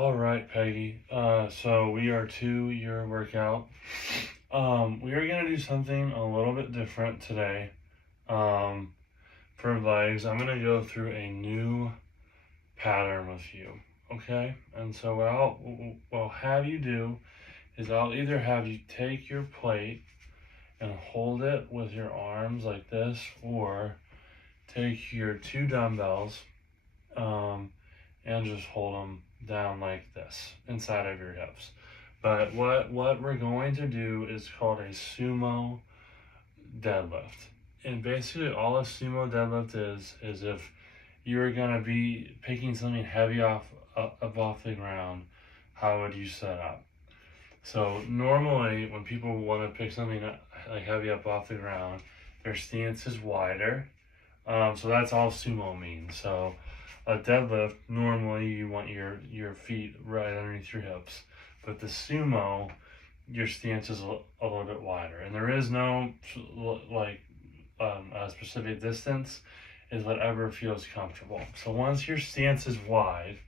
All right, Peggy. So we are to your workout. We are gonna do something a little bit different today. Um, for legs, I'm gonna go through a new pattern with you. Okay? And so what I'll have you do is I'll either have you take your plate and hold it with your arms like this, or take your two dumbbells, um, and just hold them down like this inside of your hips. But what we're going to do is called a sumo deadlift. And basically all a sumo deadlift is if you're gonna be picking something heavy off the ground, how would you set up? So normally when people want to pick something like heavy up off the ground, their stance is wider. So that's all sumo means. So a deadlift, normally you want your feet right underneath your hips, but the sumo, your stance is a little bit wider, and there is no like a specific distance. Is whatever feels comfortable. So once your stance is wide,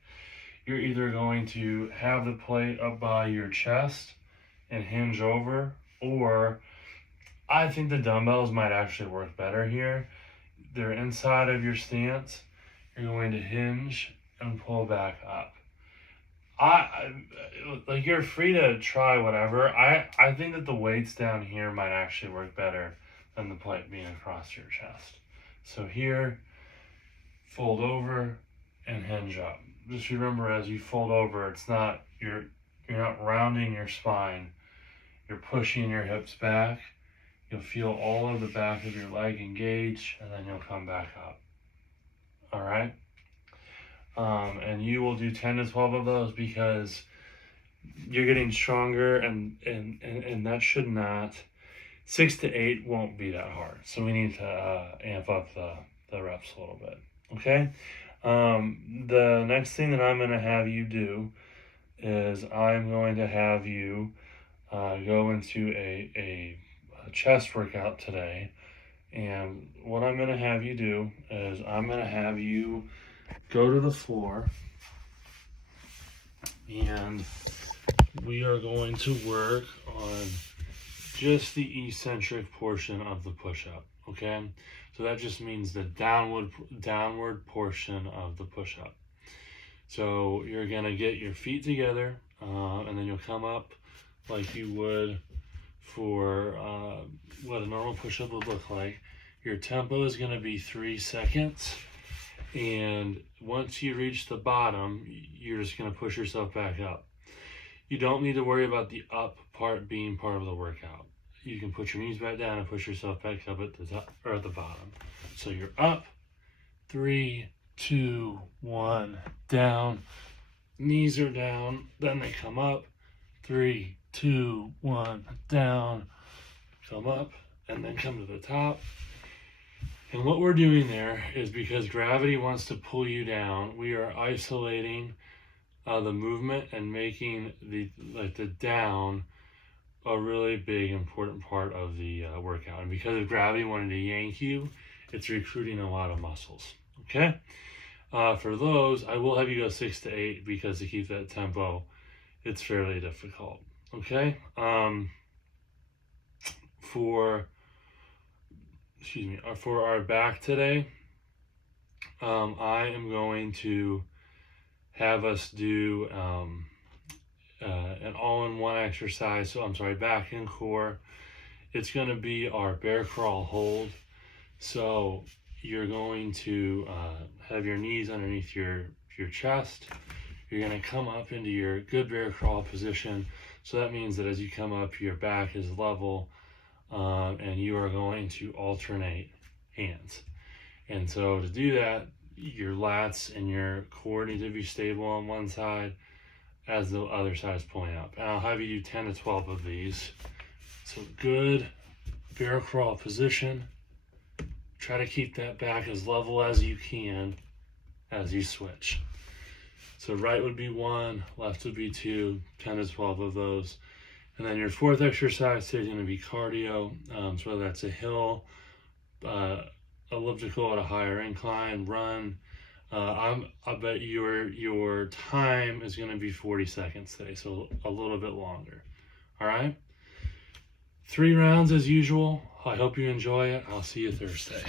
you're either going to have the plate up by your chest and hinge over, or I think the dumbbells might actually work better here. They're inside of your stance. You're going to hinge and pull back up. I like, you're free to try whatever. I think that the weights down here might actually work better than the plate being across your chest. So here, fold over and hinge up. Just remember, as you fold over, it's not you're not rounding your spine. You're pushing your hips back. You'll feel all of the back of your leg engage, and then you'll come back up. All right. And you will do 10 to 12 of those because you're getting stronger, and that should not. 6 to 8 won't be that hard. So we need to amp up the reps a little bit. Okay. The next thing that I'm going to have you do is I'm going to have you go into a chest workout today. And what I'm going to have you do is I'm going to have you go to the floor, and we are going to work on just the eccentric portion of the push-up. Okay, so that just means the downward portion of the push-up. So you're gonna get your feet together, and then you'll come up like you would for what a normal push-up would look like. Your tempo is gonna be 3 seconds, and once you reach the bottom, you're just gonna push yourself back up. You don't need to worry about the up part being part of the workout. You can put your knees back down and push yourself back up at the top or at the bottom. So you're up, 3, 2, 1, down. Knees are down, then they come up. 3, 2, 1, down. Come up, and then come to the top. And what we're doing there is, because gravity wants to pull you down, we are isolating the movement and making the down a really big important part of the workout. And because of gravity wanting to yank you, it's recruiting a lot of muscles. Okay. For those, I will have you go 6 to 8 because to keep that tempo, it's fairly difficult. Okay. For our back today, I am going to have us do an all-in-one exercise. So I'm sorry, back and core. It's going to be our bear crawl hold. So you're going to have your knees underneath your chest. You're going to come up into your good bear crawl position. So that means that as you come up, your back is level, and you are going to alternate hands. And so to do that, your lats and your core need to be stable on one side as the other side is pulling up. And I'll have you do 10 to 12 of these. So good bear crawl position. Try to keep that back as level as you can as you switch. So right would be 1, left would be 2, 10 to 12 of those. And then your fourth exercise is going to be cardio. So whether that's a hill, elliptical at a higher incline, run, I bet your time is going to be 40 seconds today, so a little bit longer. All right. 3 rounds as usual. I hope you enjoy it. I'll see you Thursday.